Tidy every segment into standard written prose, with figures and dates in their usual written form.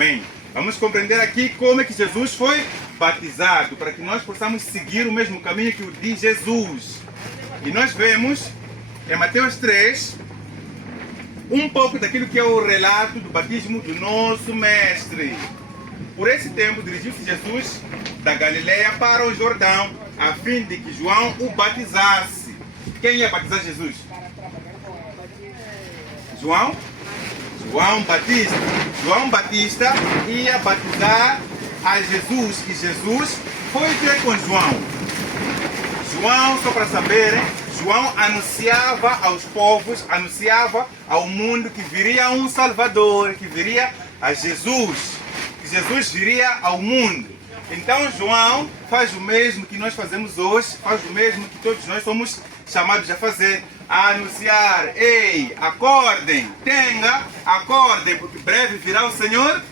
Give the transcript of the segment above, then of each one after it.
Amém. Vamos compreender aqui como é que Jesus foi batizado, para que nós possamos seguir o mesmo caminho que o de Jesus. E nós vemos em Mateus 3 um pouco daquilo que é o relato do batismo do nosso mestre. Por esse tempo dirigiu-se Jesus da Galileia para o Jordão, a fim de que João o batizasse. Quem ia batizar Jesus? João Batista. João Batista ia batizar a Jesus, e Jesus foi ter com João. João, só para saberem, João anunciava aos povos, anunciava ao mundo que viria um Salvador, que viria a Jesus, que Jesus viria ao mundo. Então João faz o mesmo que nós fazemos hoje, faz o mesmo que todos nós somos chamados a fazer, a anunciar: ei, acordem, acordem, porque breve virá o Senhor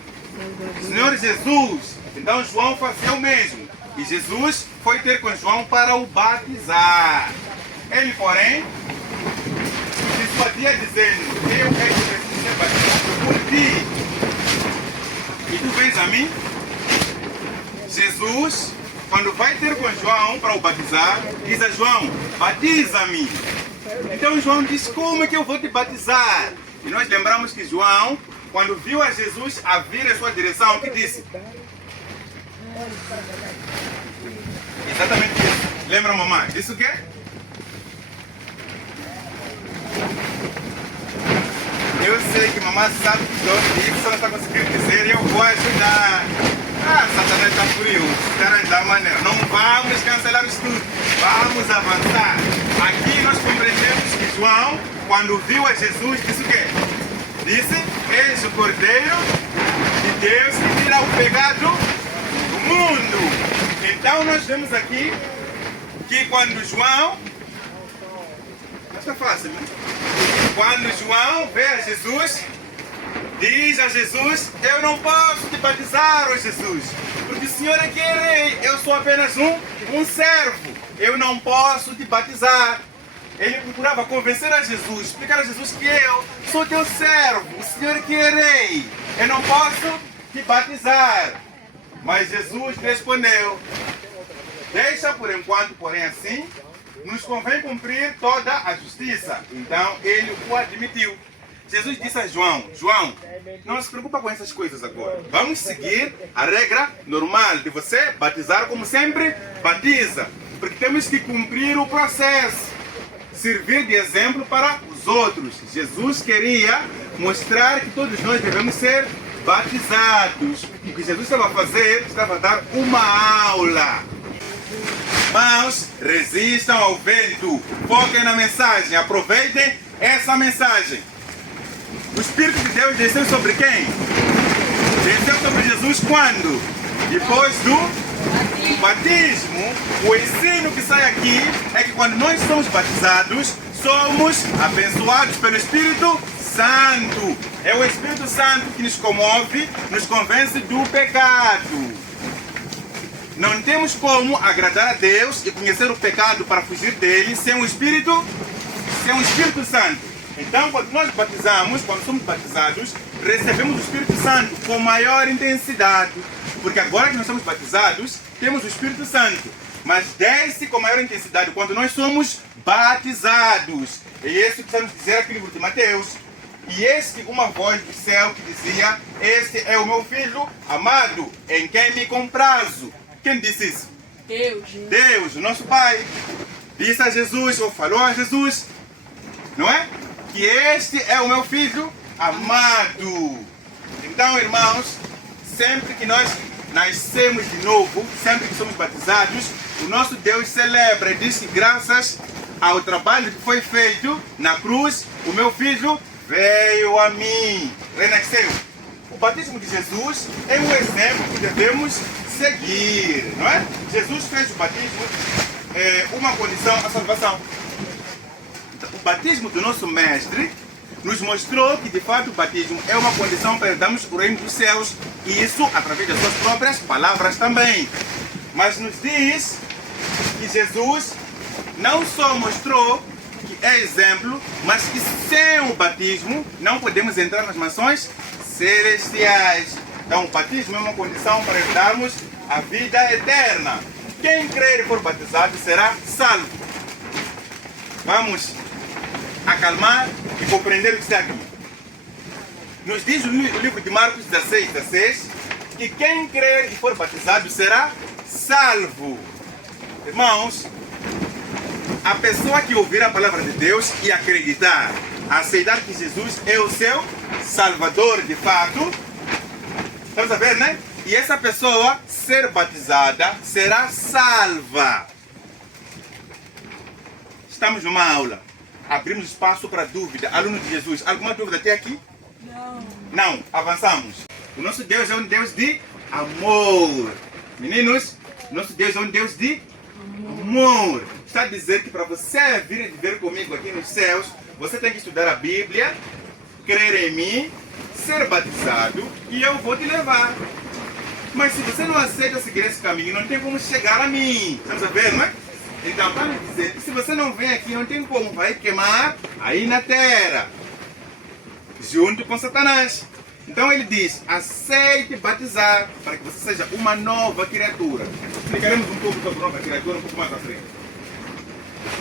Jesus. Então João fazia o mesmo, e Jesus foi ter com João para o batizar. Ele, porém, dissuadia dizendo: eu é que preciso ser batizado por ti, e tu vens a mim? Jesus, quando vai ter com João para o batizar, diz a João: batiza-me. Então João diz: como é que eu vou te batizar? E nós lembramos que João, quando viu a Jesus a vir em sua direção, que disse? Exatamente isso. Lembra, mamãe? Disse o quê? Eu sei que mamãe sabe tudo isso, ela está conseguindo dizer, e eu vou ajudar. Satanás está furioso, caras da maneira. Não vamos cancelar o estudo, vamos avançar. Aqui nós compreendemos que João, quando viu a Jesus, disse o quê? Disse: eis o Cordeiro de Deus que tira o pecado do mundo. Então nós vemos aqui que quando João, está fácil, né? Quando João vê a Jesus, diz a Jesus: eu não posso te batizar, ó Jesus, porque o Senhor é que é rei, eu sou apenas um servo, eu não posso te batizar. Ele procurava convencer a Jesus, explicar a Jesus que eu sou teu servo, o Senhor é que é rei, eu não posso te batizar. Mas Jesus respondeu: deixa por enquanto, porém assim, nos convém cumprir toda a justiça. Então ele o admitiu. Jesus disse a João: João, não se preocupa com essas coisas agora. Vamos seguir a regra normal de você batizar como sempre batiza. Porque temos que cumprir o processo, servir de exemplo para os outros. Jesus queria mostrar que todos nós devemos ser batizados. O que Jesus estava a fazer, estava a dar uma aula. Irmãos, resistam ao vento, foquem na mensagem, aproveitem essa mensagem. O Espírito de Deus desceu sobre quem? Desceu sobre Jesus quando? Depois do batismo. O ensino que sai aqui é que quando nós somos batizados, somos abençoados pelo Espírito Santo. É o Espírito Santo que nos comove, nos convence do pecado. Não temos como agradar a Deus e conhecer o pecado para fugir dele sem o Espírito Santo. Então, quando nós batizamos, quando somos batizados, recebemos o Espírito Santo com maior intensidade. Porque agora que nós somos batizados, temos o Espírito Santo. Mas desce com maior intensidade quando nós somos batizados. É isso que estamos dizer aqui no livro de Mateus. E eis que uma voz do céu que dizia: este é o meu filho amado, em quem me comprazo. Quem disse isso? Deus, o nosso Pai. Disse a Jesus, ou falou a Jesus, não é? Que este é o meu filho amado. Então, irmãos, sempre que nós nascemos de novo, sempre que somos batizados, o nosso Deus celebra e diz que graças ao trabalho que foi feito na cruz, o meu filho veio a mim, renasceu. O batismo de Jesus é um exemplo que devemos seguir, não é? Jesus fez o batismo uma condição à salvação. O batismo do nosso mestre nos mostrou que de fato o batismo é uma condição para darmos o reino dos céus, e isso através das suas próprias palavras também. Mas nos diz que Jesus não só mostrou que é exemplo, mas que sem o batismo não podemos entrar nas mansões celestiais. Então o batismo é uma condição para herdarmos a vida eterna. Quem crer e for batizado será salvo. Vamos acalmar e compreender o que está aqui. Nos diz o livro de Marcos 16:16 que quem crer e for batizado será salvo. Irmãos, a pessoa que ouvir a palavra de Deus e acreditar, aceitar que Jesus é o seu Salvador de fato, estamos a ver, né? E essa pessoa ser batizada será salva. Estamos numa aula. Abrimos espaço para dúvida. Aluno de Jesus, alguma dúvida até aqui? Não. Não, avançamos. O nosso Deus é um Deus de amor. Meninos, nosso Deus é um Deus de amor. Está a dizer que para você vir viver comigo aqui nos céus, você tem que estudar a Bíblia, crer em mim, ser batizado e eu vou te levar. Mas se você não aceita seguir esse caminho, não tem como chegar a mim. Estamos a ver, não é? Então, para me dizer que se você não vem aqui, não tem como, vai queimar aí na terra, junto com Satanás. Então ele diz, aceite batizar, para que você seja uma nova criatura. Explicaremos um pouco sobre nova criatura um pouco mais à frente.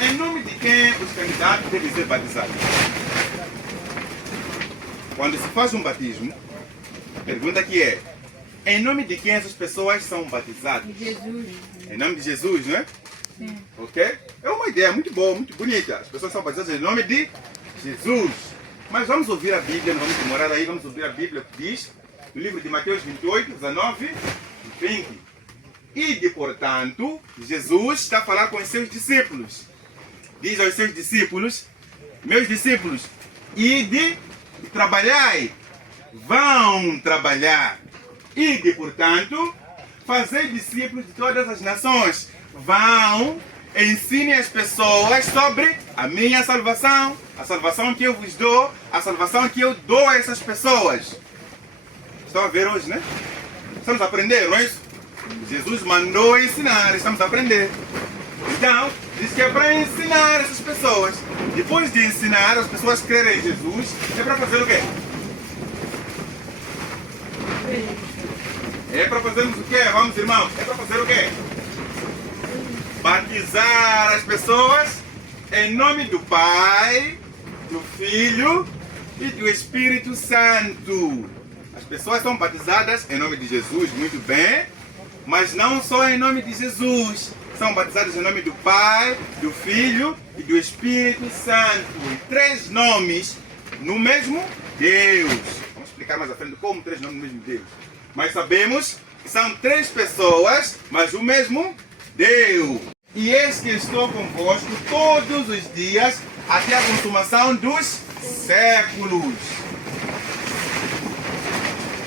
Em nome de quem os candidatos devem ser batizados? Quando se faz um batismo, a pergunta aqui é, em nome de quem essas pessoas são batizadas? Jesus. Em nome de Jesus, não é? Sim. Ok? É uma ideia muito boa, muito bonita. As pessoas são batizadas em nome de Jesus. Mas vamos ouvir a Bíblia, não vamos demorar aí, vamos ouvir a Bíblia que diz, no livro de Mateus 28, 19 e 20. Ide, portanto, Jesus está a falar com os seus discípulos. Diz aos seus discípulos, meus discípulos, ide e trabalhai. Vão trabalhar. Ide, portanto, fazei discípulos de todas as nações. Vão, ensinem as pessoas sobre a minha salvação, a salvação que eu vos dou, a salvação que eu dou a essas pessoas. Estão a ver hoje, né? Estamos a aprender, não é isso? Jesus mandou ensinar, estamos a aprender. Então, diz que é para ensinar essas pessoas. Depois de ensinar as pessoas a crerem em Jesus, é para fazer o quê? É para fazermos o quê? Vamos, irmãos, é para fazer o quê? Batizar as pessoas em nome do Pai, do Filho e do Espírito Santo. As pessoas são batizadas em nome de Jesus, muito bem, mas não só em nome de Jesus. São batizadas em nome do Pai, do Filho e do Espírito Santo. E 3 nomes no mesmo Deus. Vamos explicar mais à frente como 3 nomes no mesmo Deus. Mas sabemos que são 3 pessoas, mas o mesmo Deus. E eis que estou convosco todos os dias até a consumação dos séculos.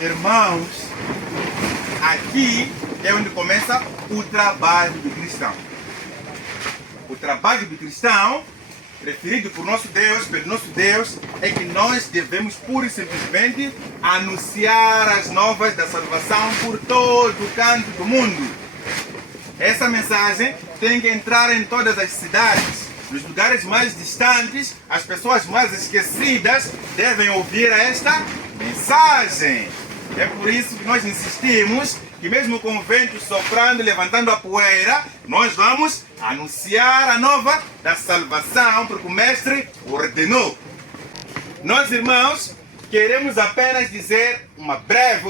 Irmãos, aqui é onde começa o trabalho do cristão. O trabalho do cristão, preferido por nosso Deus, pelo nosso Deus, é que nós devemos pura e simplesmente anunciar as novas da salvação por todo o canto do mundo. Essa mensagem tem que entrar em todas as cidades, nos lugares mais distantes, as pessoas mais esquecidas devem ouvir esta mensagem. É por isso que nós insistimos que mesmo com o vento soprando, levantando a poeira, nós vamos anunciar a nova da salvação, porque o Mestre ordenou. Nós, irmãos, queremos apenas dizer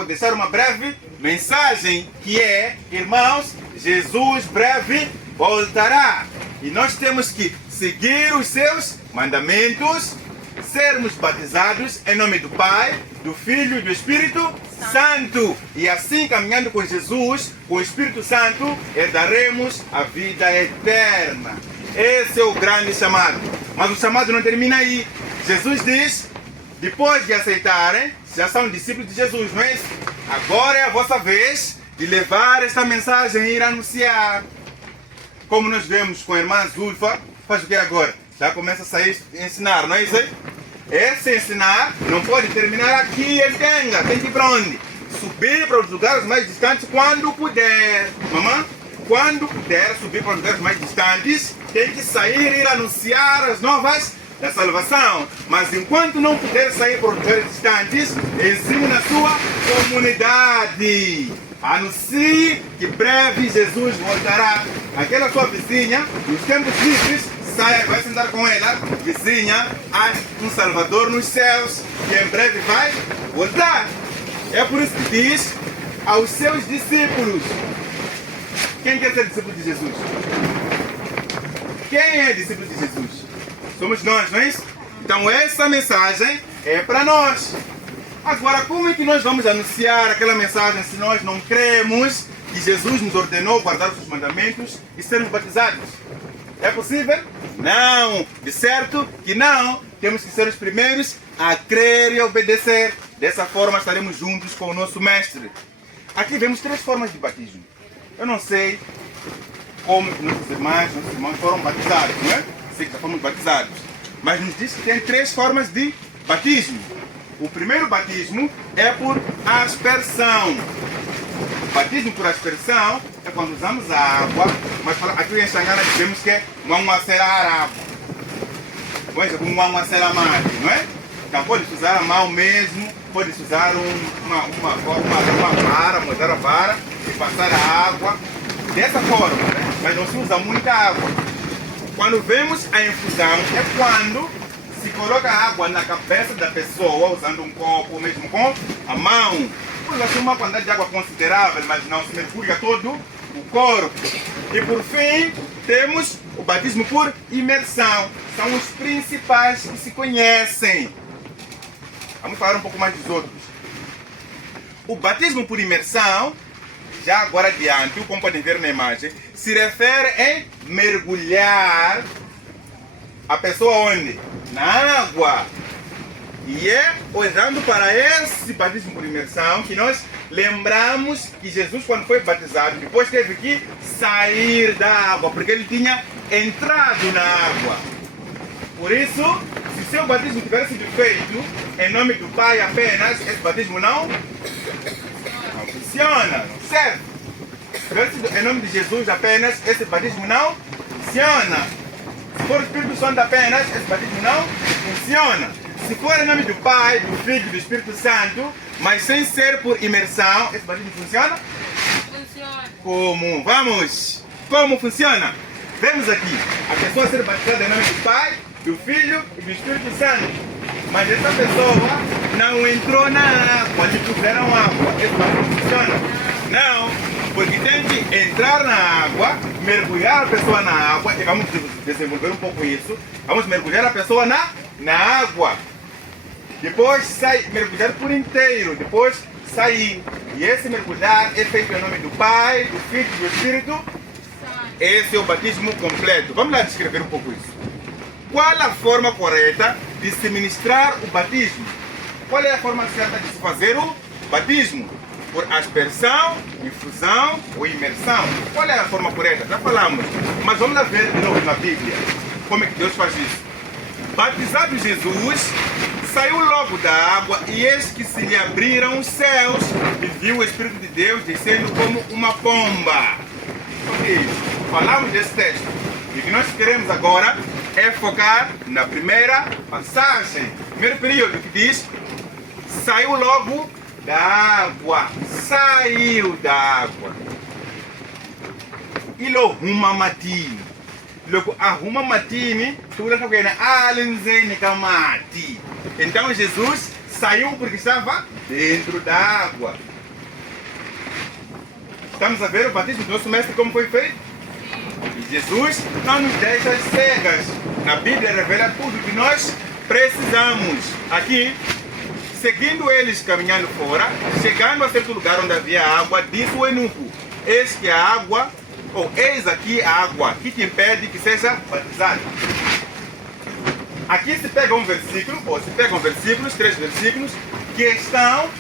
deixar uma breve mensagem, que é, irmãos, Jesus breve voltará. E nós temos que seguir os seus mandamentos, sermos batizados em nome do Pai, do Filho e do Espírito Santo. E assim, caminhando com Jesus, com o Espírito Santo, herdaremos a vida eterna. Esse é o grande chamado. Mas o chamado não termina aí. Jesus diz, depois de aceitarem, já são discípulos de Jesus, não é isso? Agora é a vossa vez de levar esta mensagem e ir anunciar. Como nós vemos com a irmã Zulfa, faz o que agora? Já começa a sair ensinar, não é isso aí? Esse ensinar não pode terminar aqui em Tenga. Tem que ir para onde? Subir para os lugares mais distantes quando puder. Mamãe, quando puder subir para os lugares mais distantes, tem que sair e ir anunciar as novas da salvação. Mas enquanto não puder sair por lugares distantes, ensine na sua comunidade. Anuncie que breve Jesus voltará. Aquela sua vizinha, nos tempos livres, saia, vai sentar com ela. Vizinha, há um Salvador nos céus, que em breve vai voltar. É por isso que diz aos seus discípulos. Quem quer ser discípulo de Jesus? Quem é discípulo de Jesus? Somos nós, não é isso? Então essa mensagem é para nós. Agora, como é que nós vamos anunciar aquela mensagem se nós não cremos que Jesus nos ordenou guardar os seus mandamentos e sermos batizados? É possível? Não! De certo que não! Temos que ser os primeiros a crer e obedecer. Dessa forma estaremos juntos com o nosso Mestre. Aqui vemos 3 formas de batismo. Eu não sei como nossos irmãos foram batizados, não é? Sei que já fomos batizados. Mas nos diz que tem 3 formas de batismo. O primeiro batismo é por aspersão. O batismo por aspersão é quando usamos a água, mas aqui em Xangana dizemos que é uma será pois é como uma será mate, não é? Então pode-se usar a mão mesmo, pode-se usar uma vara, mudar a vara e passar a água dessa forma, né? Mas não se usa muita água. Quando vemos a infusão é quando se coloca água na cabeça da pessoa usando um copo ou mesmo com a mão. Usa-se uma quantidade de água considerável, mas não se mergulha todo o corpo. E por fim, temos o batismo por imersão. São os principais que se conhecem. Vamos falar um pouco mais dos outros. O batismo por imersão, já agora adiante, como podem ver na imagem, se refere em mergulhar a pessoa onde? Na água. E é olhando para esse batismo por imersão que nós lembramos que Jesus, quando foi batizado, depois teve que sair da água, porque ele tinha entrado na água. Por isso, se seu batismo tivesse sido feito em nome do Pai apenas, esse batismo não funciona, não serve. Se tivesse sido em nome de Jesus apenas, esse batismo não funciona. Se for o Espírito Santo apenas, esse batismo não funciona. Se for em nome do Pai, do Filho e do Espírito Santo, mas sem ser por imersão, esse batismo funciona? Funciona. Como? Vamos! Como funciona? Vemos aqui a pessoa ser batizada em nome do Pai, do Filho e do Espírito Santo. Mas essa pessoa não entrou na água, lhe puseram água. Esse batismo funciona? Não. Porque tem que entrar na água, mergulhar a pessoa na água, e vamos desenvolver um pouco isso. Vamos mergulhar a pessoa na água. Depois mergulhar por inteiro, depois sair. E esse mergulhar é feito em nome do Pai, do Filho e do Espírito. Esse é o batismo completo. Vamos lá descrever um pouco isso. Qual a forma correta de se ministrar o batismo? Qual é a forma certa de se fazer o batismo? Por aspersão, infusão ou imersão. Qual é a forma correta? Já falamos, mas vamos lá ver de novo na Bíblia como é que Deus faz isso. Batizado Jesus, saiu logo da água e eis que se lhe abriram os céus e viu o Espírito de Deus descendo como uma pomba. Ok, falamos desse texto. E o que nós queremos agora é focar na primeira passagem, primeiro período que diz: saiu logo da água, saiu da água. Ilo huma matini. Logo arruma matini, tudo que alguém alenzeni kamati. Então Jesus saiu porque estava dentro da água. Estamos a ver o batismo do nosso mestre como foi feito? E Jesus não nos deixa cegas. Na Bíblia revela tudo que nós precisamos. Aqui, seguindo eles caminhando fora, chegando a certo lugar onde havia água, disse o eunuco: eis que a água, ou eis aqui a água, que te impede que seja batizado. Aqui se pega um versículo, ou se pegam versículos, 3 versículos, que estão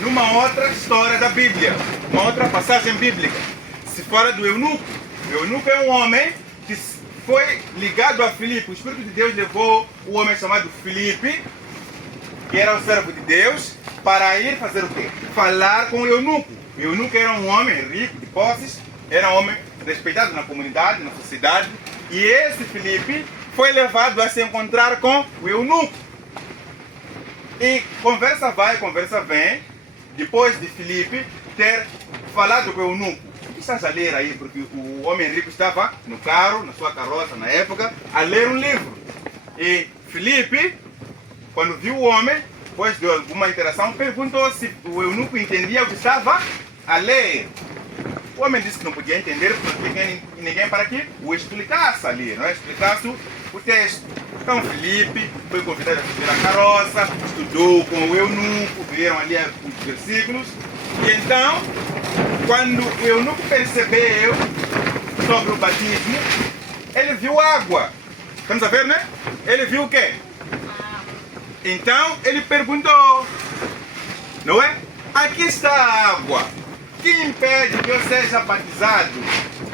numa outra história da Bíblia, uma outra passagem bíblica. Se fala do eunuco. O eunuco é um homem que foi ligado a Filipe. O Espírito de Deus levou o homem chamado Filipe, que era o servo de Deus, para ir fazer o quê? Falar com o eunuco. O eunuco era um homem rico, de posses, era um homem respeitado na comunidade, na sociedade. E esse Filipe foi levado a se encontrar com o eunuco. E conversa vai, conversa vem, depois de Filipe ter falado com o eunuco. O que estás a ler aí? Porque o homem rico estava no carro, na sua carroça na época, a ler um livro. E Filipe, quando viu o homem, depois de alguma interação, perguntou se o eunuco entendia o que estava a ler. O homem disse que não podia entender porque ninguém para que o explicasse ali, não é? Explicasse o texto. Então Filipe foi convidado a subir a carroça, estudou com o eunuco, viram ali os versículos. E então, quando o eunuco percebeu sobre o batismo, ele viu água. Estamos a ver, né? Ele viu o quê? Então ele perguntou, não é? Aqui está a água. Que impede que eu seja batizado?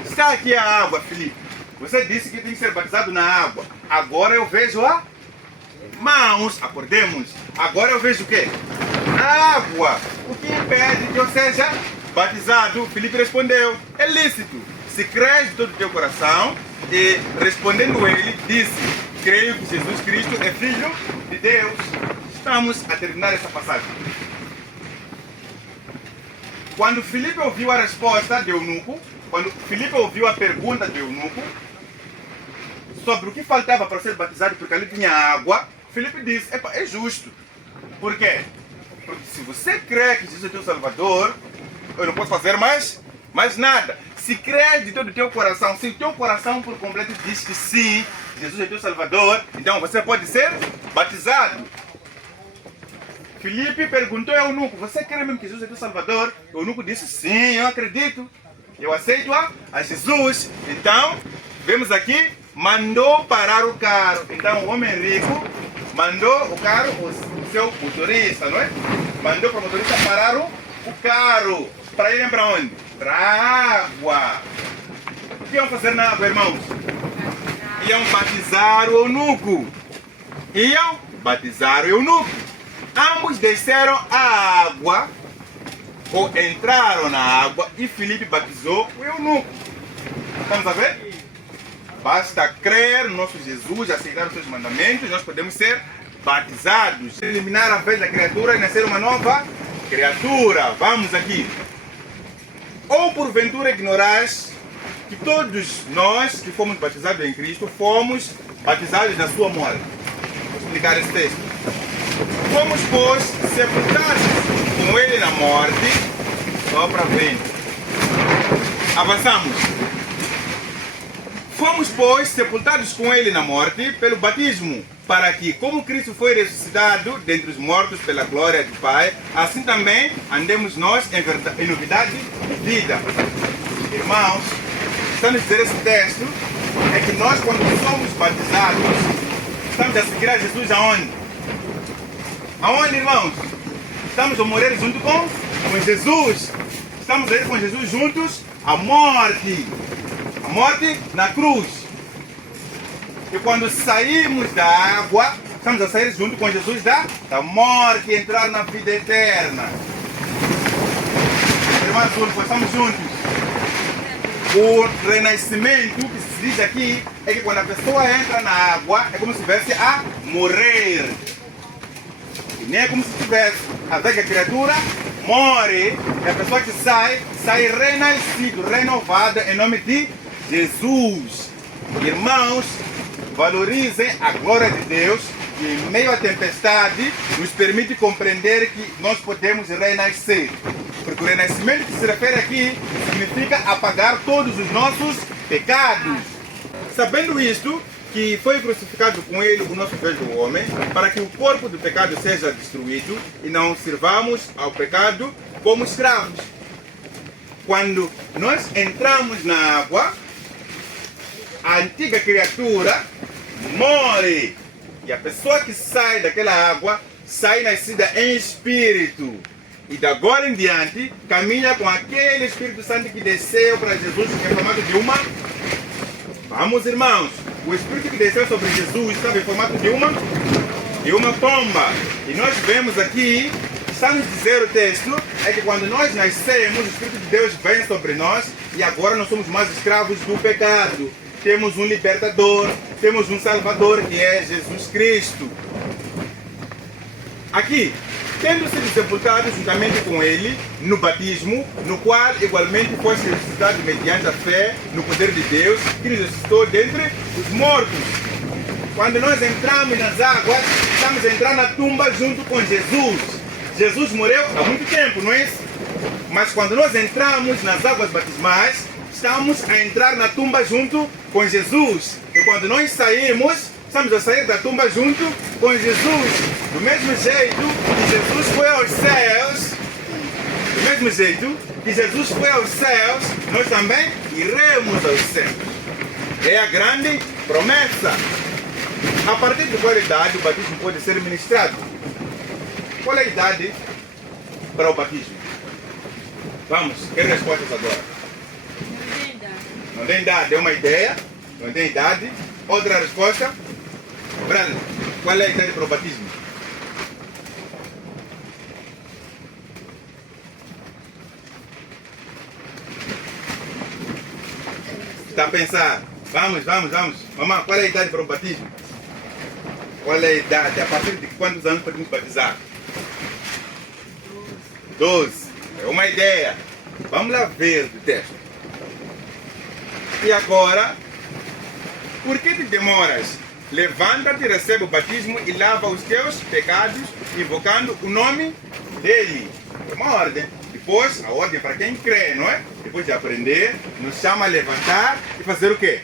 Está aqui a água, Filipe. Você disse que tem que ser batizado na água. Agora eu vejo a mãos. Acordemos. Agora eu vejo o quê? A água. O que impede que eu seja batizado? Filipe respondeu, é lícito. Se crês de todo o teu coração. E respondendo ele, disse, creio que Jesus Cristo é Filho de Deus. Estamos a terminar essa passagem. Quando Filipe ouviu a resposta de eunuco, quando Filipe ouviu a pergunta de eunuco sobre o que faltava para ser batizado, porque ali tinha água, Filipe disse, é justo. Por quê? Porque se você crê que Jesus é teu Salvador, eu não posso fazer mais nada. Se crê de todo o teu coração, se o teu coração por completo diz que sim, Jesus é teu Salvador, então você pode ser batizado. Filipe perguntou ao eunuco, você crê mesmo que Jesus é teu Salvador? O eunuco disse, sim, eu acredito. Eu aceito a Jesus. Então, vemos aqui, mandou parar o carro. Então, o homem rico mandou o carro, o seu motorista, não é? Mandou para o motorista parar o carro. Para irem para onde? Para a água. O que iam fazer na água, irmãos? Iam batizar o eunuco. Iam batizar o eunuco. Ambos desceram a água, ou entraram na água, e Filipe batizou o eunuco. Estamos a ver? Basta crer no nosso Jesus, aceitar os seus mandamentos, nós podemos ser batizados. Eliminar a velha criatura e nascer uma nova criatura. Vamos aqui. Ou porventura ignorais que todos nós que fomos batizados em Cristo, fomos batizados na sua morte. Vou explicar esse texto. Fomos, pois, sepultados com ele na morte, só para ver. Avançamos. Fomos, pois, sepultados com ele na morte pelo batismo, para que, como Cristo foi ressuscitado dentre os mortos pela glória do Pai, assim também andemos nós em novidade de vida. Irmãos, estamos a dizer esse texto, é que nós quando somos batizados, estamos a seguir a Jesus aonde? Aonde, irmãos? Estamos a morrer junto com Jesus. Estamos a ir com Jesus juntos à morte. A morte na cruz. E quando saímos da água, estamos a sair junto com Jesus da morte e entrar na vida eterna. Irmãos, estamos juntos. O renascimento que se diz aqui é que quando a pessoa entra na água, é como se estivesse a morrer. Nem é como se tivesse a velha criatura, morre, e a pessoa que sai renascido, renovada em nome de Jesus. Irmãos, valorizem a glória de Deus, que em meio à tempestade nos permite compreender que nós podemos renascer. Porque o renascimento que se refere aqui significa apagar todos os nossos pecados. Sabendo isto, que foi crucificado com ele o nosso velho homem, para que o corpo do pecado seja destruído e não sirvamos ao pecado como escravos. Quando nós entramos na água, a antiga criatura morre. E a pessoa que sai daquela água, sai nascida em espírito. E de agora em diante, caminha com aquele Espírito Santo que desceu para Jesus, que é formado de uma... Vamos, irmãos. O Espírito que desceu sobre Jesus estava em formato de uma pomba. E nós vemos aqui, está nos dizer o texto, é que quando nós nascemos, o Espírito de Deus vem sobre nós e agora nós somos mais escravos do pecado. temos um libertador, temos um salvador que é Jesus Cristo. Aqui, tendo sido sepultado juntamente com ele no batismo, no qual igualmente foi ressuscitado mediante a fé no poder de Deus, que nos ressuscitou dentre os mortos. Quando nós entramos nas águas, estamos a entrar na tumba junto com Jesus. Jesus morreu há muito tempo, não é isso? Mas quando nós entramos nas águas batismais, estamos a entrar na tumba junto com Jesus. E quando nós saímos, estamos a sair da tumba junto com Jesus. Do mesmo jeito que Jesus foi aos céus, do mesmo jeito que Jesus foi aos céus, nós também iremos aos céus. É a grande promessa. A partir de qual idade o batismo pode ser ministrado? Qual é a idade para o batismo? Vamos, quero respostas agora. Não tem idade. Não tem idade, é uma ideia. Não tem idade. Outra resposta. Brando, qual é a idade para o batismo? Está a pensar? Vamos. Mamãe, qual é a idade para o batismo? Qual é a idade? A partir de quantos anos podemos batizar? 12. É uma ideia. Vamos lá ver o texto. E agora, por que te demoras? Levanta-te, recebe o batismo e lava os teus pecados, invocando o nome dele. É uma ordem. Depois, a ordem para quem crê, não é? Depois de aprender, nos chama a levantar e fazer o quê?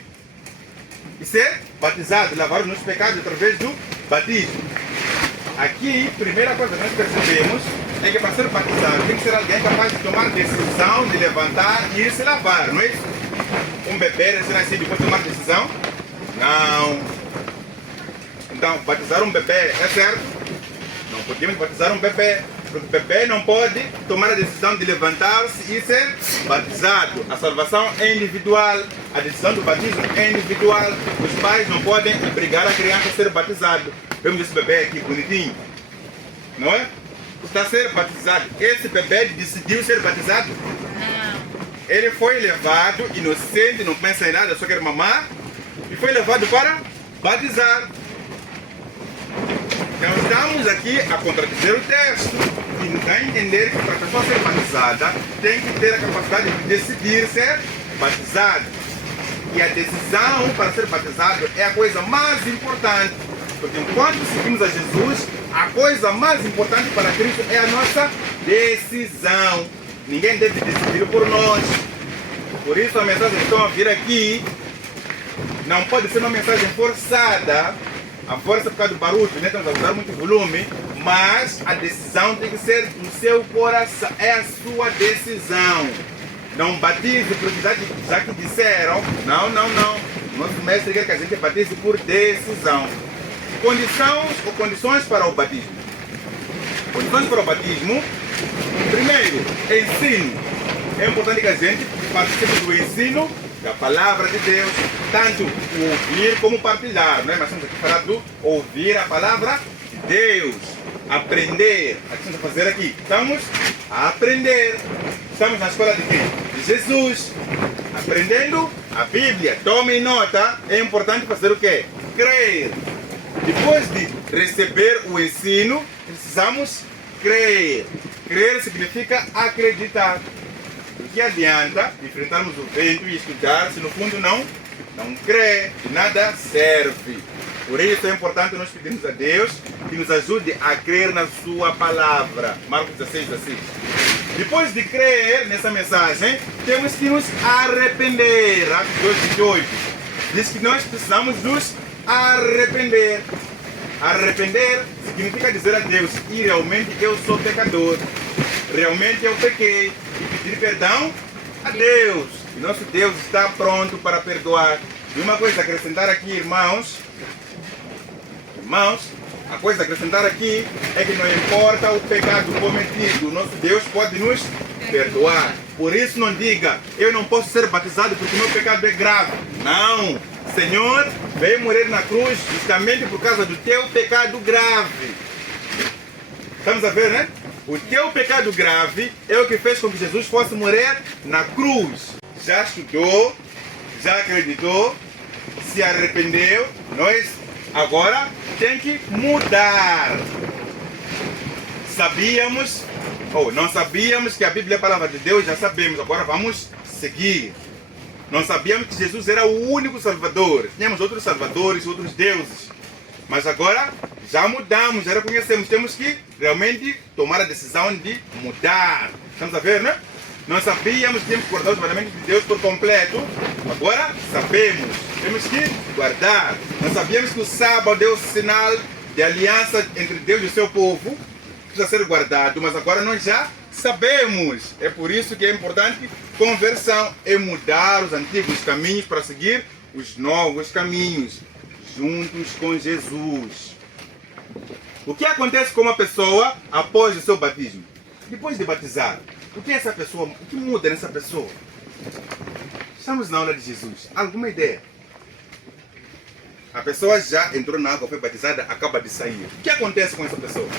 E ser batizado, lavar os nossos pecados através do batismo. Aqui, primeira coisa que nós percebemos é que para ser batizado tem que ser alguém capaz de tomar decisão de levantar e ir se lavar, não é isso? Um bebê recém-nascido pode tomar decisão? Não. Então, batizar um bebê é certo? Não podemos batizar um bebê, porque o bebê não pode tomar a decisão de levantar-se e ser batizado. A salvação é individual, a decisão do batismo é individual. Os pais não podem obrigar a criança a ser batizado. Vemos esse bebê aqui, bonitinho, não é? Está a ser batizado. Esse bebê decidiu ser batizado? Não. Ele foi levado, inocente, não pensa em nada, só quer mamar, e foi levado para batizar. Então estamos aqui a contradizer o texto e nos dá a entender que para a pessoa ser batizada tem que ter a capacidade de decidir ser batizado. E a decisão para ser batizado é a coisa mais importante. Porque enquanto seguimos a Jesus, a coisa mais importante para Cristo é a nossa decisão. Ninguém deve decidir por nós. Por isso a mensagem que estão a vir aqui não pode ser uma mensagem forçada. A força por causa do barulho, né? Estamos a usar muito volume, mas a decisão tem que ser do seu coração. É a sua decisão. Não batize porque já que disseram. Não. Nosso mestre quer que a gente batize por decisão. Condições para o batismo. Condições para o batismo. Primeiro, ensino. É importante que a gente participe do ensino da palavra de Deus, tanto ouvir como partilhar, não é? Mas estamos aqui falando do ouvir a palavra de Deus, aprender. O que estamos a fazer aqui? Estamos a aprender. Estamos na escola de quem? De Jesus, aprendendo a Bíblia. Tomem nota, é importante fazer o quê? Crer. Depois de receber o ensino, precisamos crer. Crer significa acreditar. O que adianta enfrentarmos o vento e estudar se no fundo não crê, de nada serve. Por isso é importante nós pedirmos a Deus que nos ajude a crer na sua palavra. Marcos 16, assim. Depois de crer nessa mensagem, temos que nos arrepender. Atos 2, 28. Diz que nós precisamos nos arrepender. Arrepender significa dizer a Deus que realmente eu sou pecador. Realmente eu pequei e pedir perdão a Deus. E nosso Deus está pronto para perdoar. E uma coisa a acrescentar aqui, irmãos, a coisa a acrescentar aqui é que não importa o pecado cometido, nosso Deus pode nos perdoar. Por isso não diga, eu não posso ser batizado porque meu pecado é grave. Não, Senhor veio morrer na cruz justamente por causa do teu pecado grave. Estamos a ver, né? O teu pecado grave é o que fez com que Jesus fosse morrer na cruz. Já estudou, já acreditou, se arrependeu, nós agora tem que mudar. Sabíamos, ou não sabíamos que a Bíblia é a palavra de Deus, já sabemos, agora vamos seguir. Não sabíamos que Jesus era o único Salvador. Tínhamos outros salvadores, outros deuses. Mas agora já mudamos, já reconhecemos. Temos que realmente tomar a decisão de mudar. Estamos a ver, né? Não sabíamos que tínhamos que guardar os mandamentos de Deus por completo. Agora sabemos. Temos que guardar. Não sabíamos que o sábado é o sinal de aliança entre Deus e o seu povo. Precisa ser guardado, mas agora nós já sabemos. É por isso que é importante conversão, é mudar os antigos caminhos para seguir os novos caminhos, juntos com Jesus. O que acontece com uma pessoa após o seu batismo? Depois de batizar, o que é essa pessoa? O que muda nessa pessoa? Estamos na aula de Jesus. Alguma ideia? A pessoa já entrou na água, foi batizada, acaba de sair. O que acontece com essa pessoa?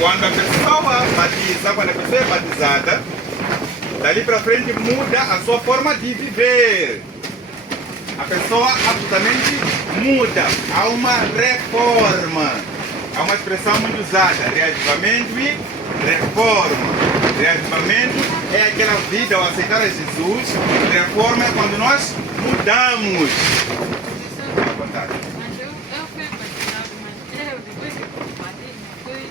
Quando a pessoa batiza, quando a pessoa é batizada, dali para frente muda a sua forma de viver. A pessoa absolutamente muda. Há uma reforma. Há uma expressão muito usada, reavivamento e reforma. Reavivamento é aquela vida ao aceitar a Jesus. Reforma é quando nós mudamos. À vontade. Mas eu fui batizado, mas eu, depois que eu fui batismo, fui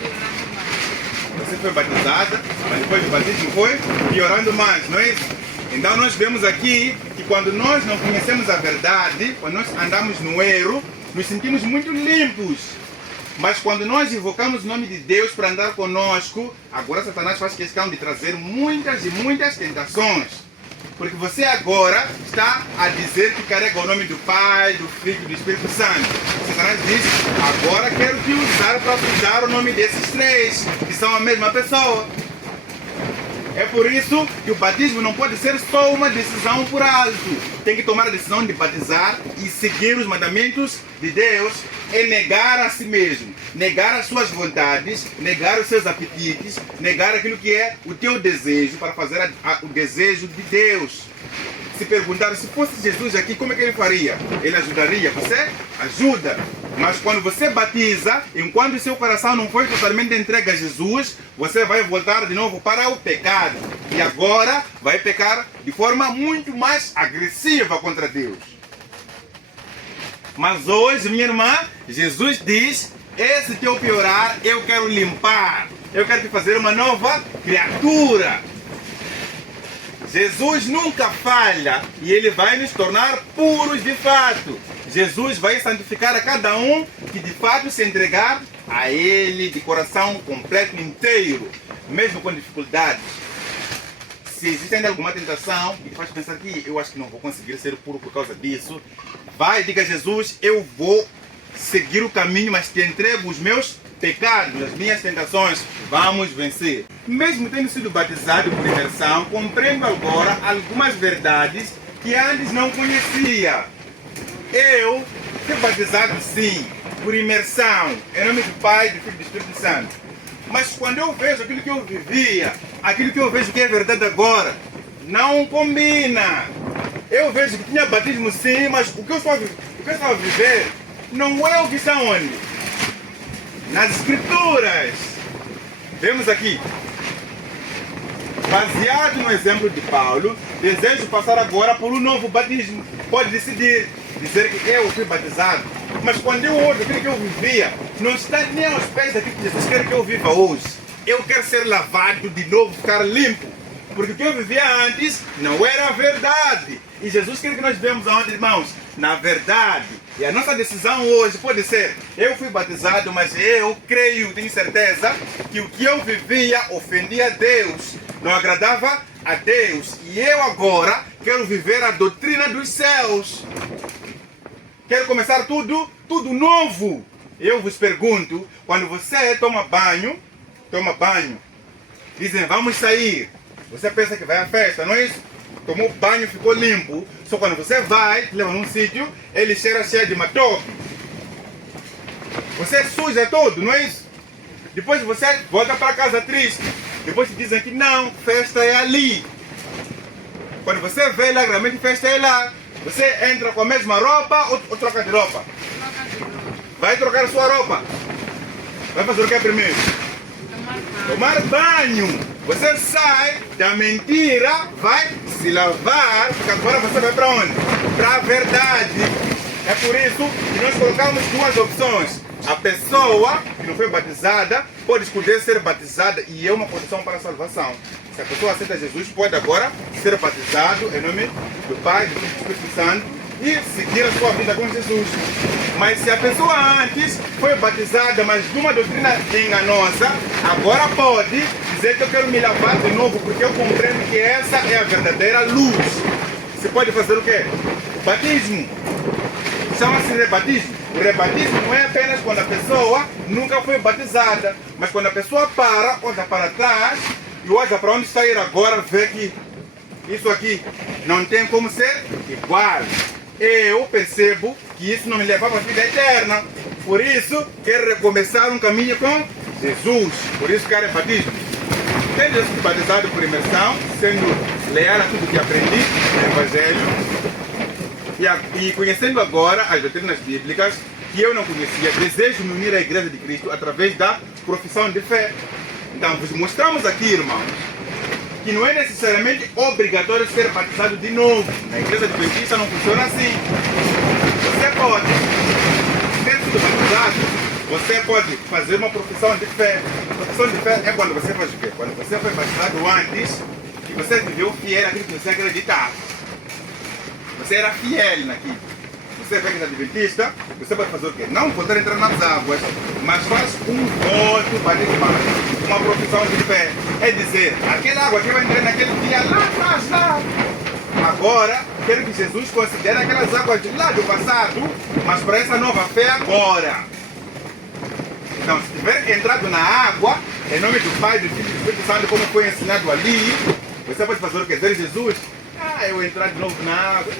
piorando mais. Você foi batizada, mas depois do batismo foi piorando mais, não é isso? Então nós vemos aqui que quando nós não conhecemos a verdade, quando nós andamos no erro, nos sentimos muito limpos. Mas quando nós invocamos o nome de Deus para andar conosco, agora Satanás faz questão de trazer muitas e muitas tentações. Porque você agora está a dizer que carrega o nome do Pai, do Filho e do Espírito Santo. Satanás diz, agora quero te usar para usar o nome desses três, que são a mesma pessoa. É por isso que o batismo não pode ser só uma decisão por alto. Tem que tomar a decisão de batizar e seguir os mandamentos de Deus. É negar a si mesmo, negar as suas vontades, negar os seus apetites, negar aquilo que é o teu desejo para fazer o desejo de Deus. Se perguntaram, se fosse Jesus aqui, como é que ele faria? Ele ajudaria? Você ajuda. Mas quando você batiza, enquanto o seu coração não foi totalmente entregue a Jesus, você vai voltar de novo para o pecado. E agora vai pecar de forma muito mais agressiva contra Deus. Mas hoje, minha irmã, Jesus diz, esse teu piorar eu quero limpar. Eu quero te fazer uma nova criatura. Jesus nunca falha e Ele vai nos tornar puros de fato. Jesus vai santificar a cada um que de fato se entregar a Ele de coração completo inteiro, mesmo com dificuldades. Se existe ainda alguma tentação que te faz pensar que eu acho que não vou conseguir ser puro por causa disso, vai e diga a Jesus, eu vou seguir o caminho, mas te entrego os meus pecados, as minhas tentações, vamos vencer. Mesmo tendo sido batizado por imersão, compreendo agora algumas verdades que antes não conhecia. Eu fui batizado sim, por imersão, em nome do Pai, do Filho e do Espírito Santo. Mas quando eu vejo aquilo que eu vivia, aquilo que eu vejo que é verdade agora, não combina. Eu vejo que tinha batismo sim, mas o que eu estou a viver não é o que está onde? Nas Escrituras. Vemos aqui. Baseado no exemplo de Paulo, desejo passar agora por um novo batismo. Pode decidir dizer que eu fui batizado, mas quando eu olho aquilo que eu vivia, não está nem aos pés daquilo que Jesus quer que eu viva hoje. Eu quero ser lavado de novo, ficar limpo. Porque o que eu vivia antes não era a verdade. E Jesus quer que nós vivamos aonde, irmãos? Na verdade. E a nossa decisão hoje pode ser: eu fui batizado, mas eu creio, tenho certeza, que o que eu vivia ofendia a Deus, não agradava a Deus. E eu agora quero viver a doutrina dos céus. Quero começar tudo novo. Eu vos pergunto, quando você toma banho, dizem vamos sair. Você pensa que vai à festa, não é isso? Tomou banho, ficou limpo. Só quando você vai, te leva num sítio, ele cheira cheio de matope. Você suja todo, não é isso? Depois você volta para casa triste. Depois te dizem que não, festa é ali. Quando você vê lá, realmente festa é lá. Você entra com a mesma roupa ou troca de roupa? Vai trocar a sua roupa. Vai fazer o que primeiro? Tomar banho. Você sai da mentira, vai se lavar, porque agora você vai para onde? Para a verdade. É por isso que nós colocamos duas opções. A pessoa que não foi batizada pode escolher ser batizada e é uma condição para a salvação. Se a pessoa aceita Jesus, pode agora ser batizado em nome do Pai, do Filho e do Espírito Santo e seguir a sua vida com Jesus. Mas se a pessoa antes foi batizada, mas de uma doutrina enganosa, agora pode dizer que eu quero me lavar de novo, porque eu compreendo que essa é a verdadeira luz. Você pode fazer o quê? Batismo. Chama-se rebatismo. O rebatismo não é apenas quando a pessoa nunca foi batizada, mas quando a pessoa olha para trás e olha para onde está a ir agora, vê que isso aqui não tem como ser igual. Eu percebo que isso não me leva para a vida eterna. Por isso, quero recomeçar um caminho com Jesus. Por isso, quero batismo. Tendo sido batizado por imersão, sendo leal a tudo que aprendi no Evangelho, e conhecendo agora as doutrinas bíblicas que eu não conhecia, desejo me unir à Igreja de Cristo através da profissão de fé. Então, vos mostramos aqui, irmãos, que não é necessariamente obrigatório ser batizado de novo. Na Igreja Adventista não funciona assim. Você pode ter sido batizado, você pode fazer uma profissão de fé. A profissão de fé é quando você faz o quê? Quando você foi batizado antes e você viveu fiel àquilo que você acreditava. Você era fiel naquilo. Você vem na Adventista, você pode fazer o quê? Não poder entrar nas águas, mas faz um voto batismal, uma profissão de fé. É dizer, aquela água que eu entrei naquele dia lá atrás, lá. Agora, quero que Jesus considere aquelas águas de lá do passado, mas para essa nova fé agora. Então, se tiver entrado na água, em nome do Pai, do Filho e do Espírito Santo, como foi ensinado ali, você pode fazer o quê? Dizer, Jesus, eu entrar de novo na água,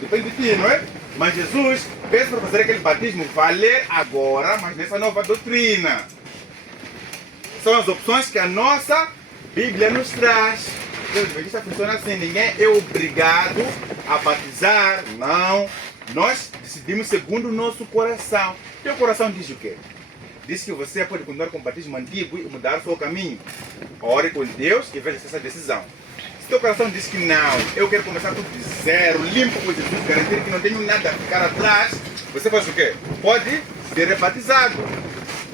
depende de ti, não é? Mas Jesus fez para fazer aquele batismo valer agora, mas nessa nova doutrina. São as opções que a nossa Bíblia nos traz. O Adventista funciona assim, ninguém é obrigado a batizar, não. Nós decidimos segundo o nosso coração. Teu coração diz o quê? Diz que você pode continuar com o batismo antigo e mudar o seu caminho. Ore com Deus e veja essa decisão. Se teu coração diz que não, eu quero começar tudo de zero, limpo com Jesus, garantir que não tenho nada a ficar atrás, você faz o quê? Pode ser rebatizado.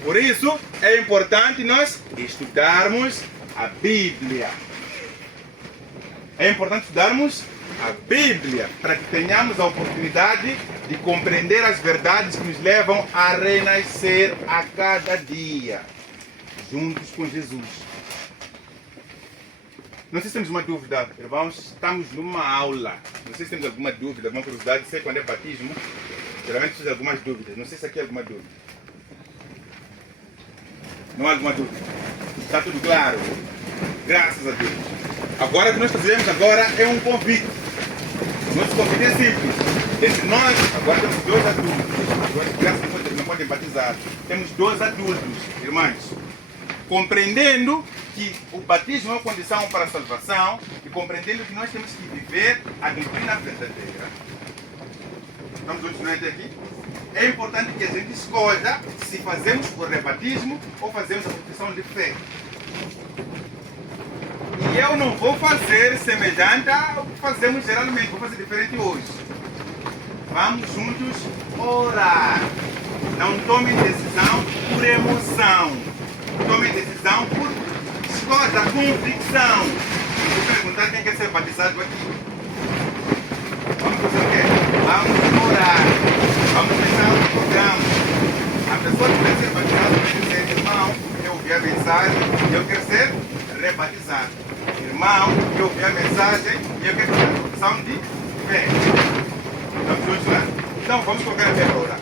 Por isso, é importante nós estudarmos a Bíblia. É importante estudarmos a Bíblia para que tenhamos a oportunidade de compreender as verdades que nos levam a renascer a cada dia, juntos com Jesus. Não sei se temos uma dúvida, irmãos, estamos numa aula. Não sei se temos alguma dúvida, alguma curiosidade, sei quando é batismo, geralmente temos algumas dúvidas. Não sei se aqui há alguma dúvida. Não há alguma dúvida? Está tudo claro? Graças a Deus. Agora o que nós fazemos agora é um convite. Nosso convite é simples. Entre nós, agora temos 2 adultos. Agora, graças a Deus, não podem batizar. Temos 2 adultos, irmãos. Compreendendo que o batismo é uma condição para a salvação e compreendendo que nós temos que viver a doutrina verdadeira. Estamos juntos, não é até aqui? É importante que a gente escolha se fazemos o rebatismo ou fazemos a profissão de fé. E eu não vou fazer semelhante ao que fazemos geralmente, vou fazer diferente hoje. Vamos juntos orar. Não tomem decisão por emoção. Tomem decisão por escolha, convicção. Vou perguntar quem quer ser batizado aqui. Vamos fazer o quê? Vamos orar. Vamos começar o programa. A pessoa que vai ser batizada vai dizer, irmão, eu ouvi a mensagem e eu quero ser rebatizado. Irmão, eu ouvi a mensagem e eu quero ter a opção de fé. Estamos juntos lá? Então vamos colocar a fé para orar.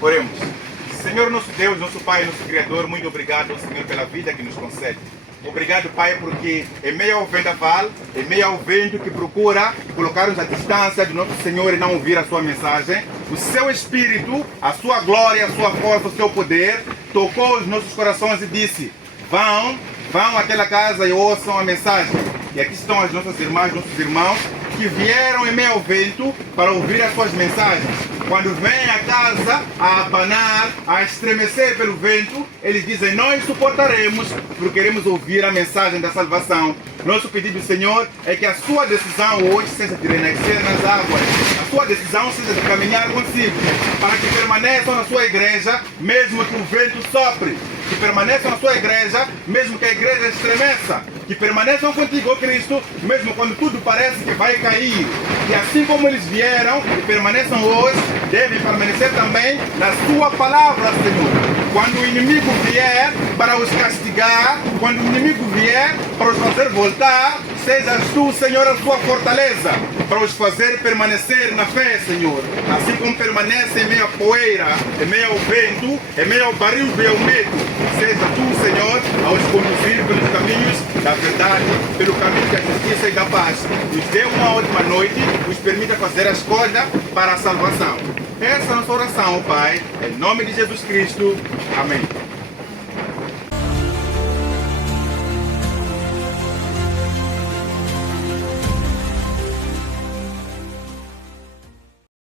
Oremos. Senhor nosso Deus, nosso Pai, nosso Criador, muito obrigado, Senhor, pela vida que nos concede. Obrigado, Pai, porque em meio ao vendaval, em meio ao vento que procura colocar-nos à distância do nosso Senhor e não ouvir a sua mensagem, o seu Espírito, a sua glória, a sua força, o seu poder, tocou os nossos corações e disse, vão àquela casa e ouçam a mensagem. E aqui estão as nossas irmãs, nossos irmãos, que vieram em meio ao vento para ouvir as suas mensagens. Quando vêm à casa a abanar, a estremecer pelo vento, eles dizem, nós suportaremos, porque queremos ouvir a mensagem da salvação. Nosso pedido, Senhor, é que a sua decisão hoje seja de renascer nas águas. A sua decisão seja de caminhar consigo, para que permaneçam na sua igreja, mesmo que o vento sopre. Que permaneçam na sua igreja, mesmo que a igreja estremeça. Que permaneçam contigo, ó Cristo, mesmo quando tudo parece que vai cair. E assim como eles vieram e permaneçam hoje, devem permanecer também na sua palavra, Senhor. Quando o inimigo vier para os castigar, quando o inimigo vier para os fazer voltar, sejas tu, Senhor, a sua fortaleza, para os fazer permanecer na fé, Senhor. Assim como permanece em meio à poeira, em meio ao vento, em meio ao barulho e ao medo. Seja tu, Senhor, a os conduzir pelos caminhos da verdade, pelo caminho da justiça e da paz. Nos dê uma ótima noite, nos permita fazer a escolha para a salvação. Essa é a nossa oração, Pai, em nome de Jesus Cristo. Amém.